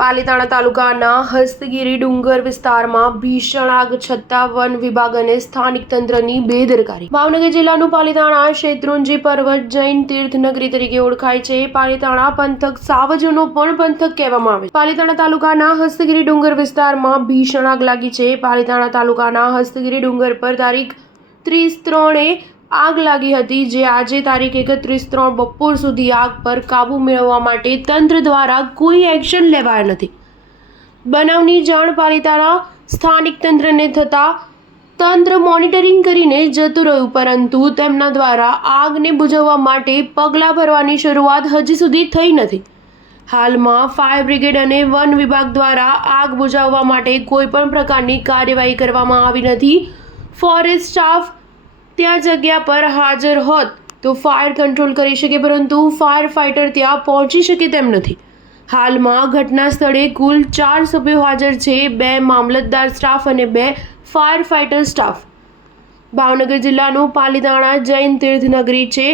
પાલીતાણા તાલુકાના હસ્તગીરી ડુંગર વિસ્તારમાં ભીષણ આગ છતાં વન વિભાગ અને સ્થાનિક તંત્રની બેદરકારી। ભાવનગર જિલ્લાનું પાલીતાણા શેત્રુંજી પર્વત જૈન તીર્થનગરી તરીકે ઓળખાય છે। પાલીતાણા પંથક સાવજોનો પણ પંથક કહેવામાં આવે છે। પાલીતાણા તાલુકાના હસ્તગીરી ડુંગર વિસ્તારમાં ભીષણ આગ લાગી છે। પાલીતાણા તાલુકાના હસ્તગીરી ડુંગર પર તારીખ 30/3 આગ લાગી હતી, જે આજે તારીખ 31/3 બપોર સુધી આગ પર કાબુ મેળવવા માટે તંત્ર દ્વારા કોઈ એક્શન લેવાયા નથી। બનાવની જાણ પાલીતાણા સ્થાનિક તંત્રને થતા તંત્ર મોનિટરિંગ કરીને જતું રહ્યું, પરંતુ તેમના દ્વારા આગને બુઝાવવા માટે પગલાં ભરવાની શરૂઆત હજી સુધી થઈ નથી। હાલમાં ફાયર બ્રિગેડ અને વન વિભાગ દ્વારા આગ બુઝાવવા માટે કોઈ પણ પ્રકારની કાર્યવાહી કરવામાં આવી નથી। ફોરેસ્ટ સ્ટાફ ત્યાં જગ્યા પર હાજર હોત તો ફાયર કંટ્રોલ કરી શકે, પરંતુ ફાયર ફાઇટર ત્યાં પહોંચી શકે તેમ નથી। હાલમાં ઘટના સ્થળે કુલ 4 સભ્યો હાજર છે, 2 મામલતદાર સ્ટાફ અને 2 ફાયર ફાઇટર સ્ટાફ। ભાવનગર જિલ્લાનું પાલીતાણા જૈન તીર્થનગરી છે।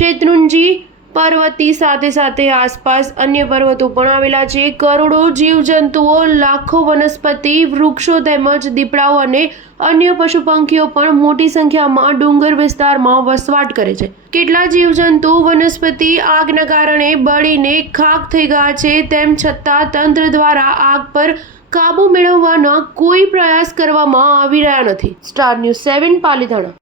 શેત્રુંજી પર્વતની સાથે સાથે આસપાસ અન્ય પર્વતો પણ આવેલા છે। કરોડો જીવજંતુઓ, લાખો વનસ્પતિ, વૃક્ષો તેમજ દીપડાઓ અને અન્ય પશુ પંખીઓ પણ મોટી સંખ્યામાં ડુંગર વિસ્તારમાં વસવાટ કરે છે। કેટલા જીવજંતુ, વનસ્પતિ આગના કારણે બળીને ખાખ થઈ ગયા છે, તેમ છતાં તંત્ર દ્વારા આગ પર કાબુ મેળવવાના કોઈ પ્રયાસ કરવામાં આવી રહ્યા નથી। Star news 7 Palitana.